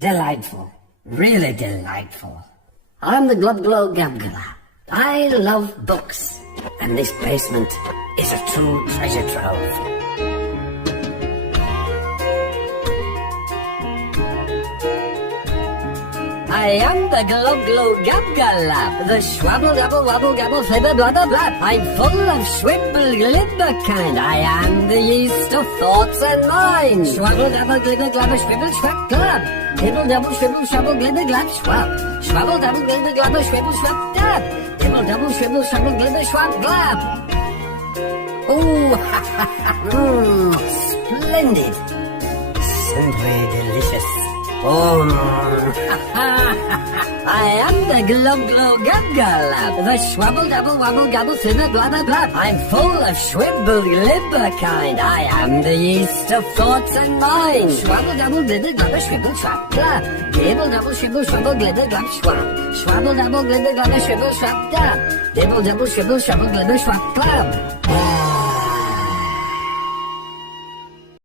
Delightful. Really delightful. I'm the Glub Glow Gabgala. I love books. And this basement is a true treasure trove. I am the Glub Glow Gabgala, the Schwabble Dabble Wabble Gabble Flibber Blubber Blab. I'm full of Schwibble Glibber kind. I am the yeast of thoughts and mind. Schwabble Dabble Glibber Glabber Schwibble Schwab Glab. Dibble Double Schwibble Schwabble Glibber Glab Schwab. Schwabble Double Glibber Glabber Schwibble Schwab Dab. Dibble Double Schwibble Schwabble Glibber Schwab Glab. Oh, ha ha ha, splendid. Simply delicious. Oh, I am the Glub Glow Gabgala, the Schwabble Double Wabble Gabble Flibber Blabber Blab. I'm full of Schwibble Glibber kind. I am the yeast of thoughts and mind. Schwabble Double Glibber Glabber Schwibble Schwab Glab. Dibble Double Schwibble Schwabble Glibber Glab Schwab. Schwabble Double Glibber Glabber Schwibble Schwab Dab. Dibble Double Schwibble Schwabble Glibber Schwab Glab.